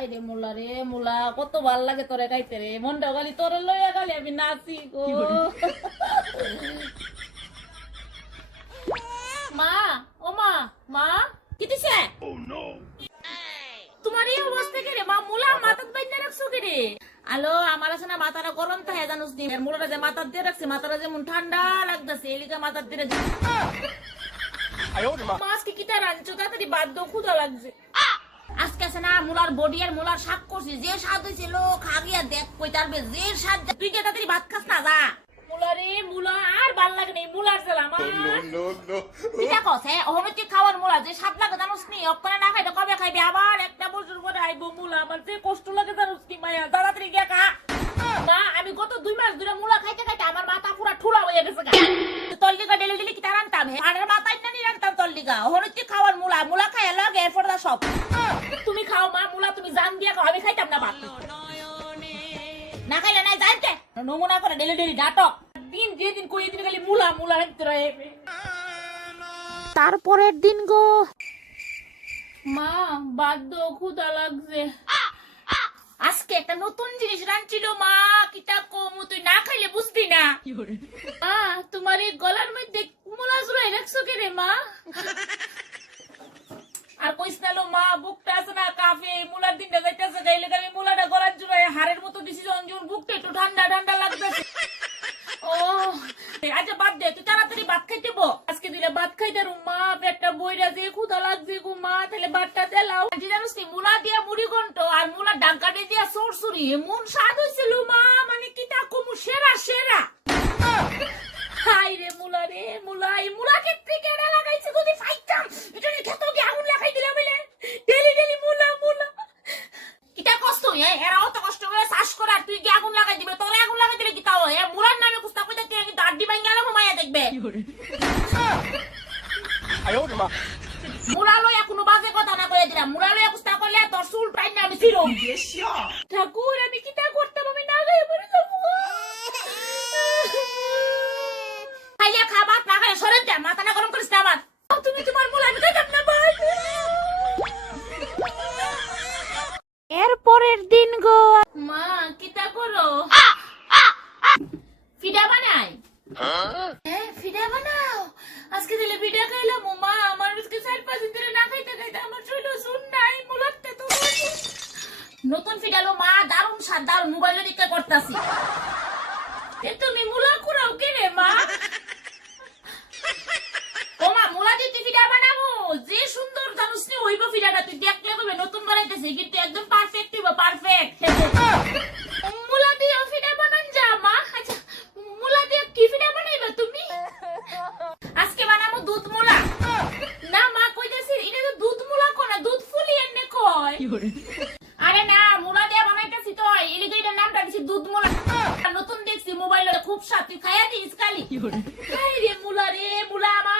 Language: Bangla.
আই রে রে মুলা কত ভালো লাগে তোরে খাইতে রে। মনটা গালি তোরে লইয়া গালি আমি নাচি গো। মা ও মা মা কি দিছে? তোমার এই অবস্থা কে রে? মা মুলা মাথাত বাইন্দা রাখছো কে রে? আলো আমার আছে না মাথাটা গরম থাকে জানুস নি? এর মুলাটা যে মাথার দিয়ে রাখছে মাথাটা যেমন ঠান্ডা লাগতেছে এলিকা মাথার দিয়ে রাখছে। মাছকে কিটা রাঁধছো তাড়াতাড়ি বাদ দাও ক্ষুধা লাগছে। আছে মুলার বডি আর মুলার শাক করছি যে স্বাদ হয়েছিল খা গিয়া দেখ কই তারবে যে স্বাদ তুই কে তাড়াতাড়ি ভাত খাস না যা। মুলা আর ভালো লাগে মুলার আমার। হ্যাঁ অহনতি খাওয়ার মুলা যে স্বাদ লাগে জানোস নি অক্ষণে না খাইতে কবে খাইবে? আবার একটা বছর পরে আইবো মুলা আমার যে কষ্ট লাগে জানোস নি মায়া তাড়াতাড়ি গিয়া খা। মা আমি গত দুই মাস ধরে মুলা খাইতে খাইতে আমার মাথা পুরা ঠুলা হয়ে গেছে গা। তল্লিকা ডেলি ডেলি কিটা রান্তাম হে আর মাথায় না নি রান্তাম তল্লিকা অহনতি খাওয়ার মুলা মুলা খাইয়া লাগে এরপর সব। তুমি খাও মা মুলা তুমি জান দিয়া খাও আমি খাইতাম না ভাত। না খাইলে নাই জানতে নমুনা করে ডেলি ডেলি নাটক দিন যে দিন কই দিন খালি মুলা মুলা রাখতে রয়ে। তারপরের দিন গো। মা বাদ্য ক্ষুদা লাগছে। আজকে একটা নতুন জিনিস রাঁধছিল মা কিতা কমু তুই না খাইলে বুঝবি না। মা তোমার এই গলার মধ্যে মুলা জুড়াই রাখছো কে রে মা? ও আচ্ছা বাদ দে তাড়াতাড়ি ভাত আজকে দিলে ভাত মা যে লাগছে মুলা দিয়া মুড়ি ঘন্ট আর মুলা ডাঙ্কাটে দিয়া সরসুরি এমন স্বাদ হয়েছিল মা মানে কিতা কমু সেরা সেরা হাই রে মুলা রে মুলা এই মুলা ক্ষেত্রে কেডা লাগাইছে যদি ফাইতাম এটা নিয়ে খেতো কি আগুন লাগাই দিলাম বলে ডেলি ডেলি মুলা মুলা কিটা কষ্ট এ এরা অত কষ্ট করে চাষ করে আর তুই কি আগুন লাগাই দিবে তোরে আগুন লাগাই দিলে কি তাও এ মুলার নামে কুস্তা কইতে তুই কিন্তু আড্ডি ভাঙি গেলাম মায়া দেখবে মুলা লইয়া কোনো বাজে কথা না কইয়া দিলাম। মুলা লইয়া কুস্তা করলে তোর চুল টাইন না আমি ছিলাম। ঠাকুর আমি কিটা করতাম? আমি না গায়ে পড়ে যাব। খাইলে খাবার না খাইলে সরেন যা মাথা না গরম করিস না আমার তুমি তোমার মুলা আমি খাইতাম না ভাই। এরপরের দিন গো। মা কিতা করো? ফিডা বানাই হ্যাঁ? আজকে দিলে ফিডা খাইলাম মা, আমার আজকে চার পাঁচ দিন ধরে না খাইতে খাইতে আমার শরীর শুন নাই, মুলাতে তো নতুন ফিডালো মা, দারুণ স্বাদ, দারুণ, মোবাইলে দিকে করতাছি। তুমি মুলা কুড়াও কে রে মা? ও মা, মুলা দিয়ে তুই ফিডা বানাবো? যে সুন্দর জানুস নি হইব ফিডাটা তুই দেখলে কইবে নতুন বানাইতেছে, কিন্তু একদম পারফেক্ট হইব পারফেক্ট মুলা দিয়ে ফিডা বানান যা মা আচ্ছা মুলা দিয়ে কি ফিডা বানাইবা তুমি আজকে বানাবো দুধ মুলা না মা কইতাছি এটা তো দুধ মুলা কোনা দুধ ফুলি এনে কয় আরে না মুলা দিয়ে বানাইতেছি তো এলিগে এটার নামটা দিছি দুধ মুলা। আর নতুন দেখছি মোবাইলে খুব স্বাদ তুই খাইয়া দিস কালি মুলা রে মুলা আমার।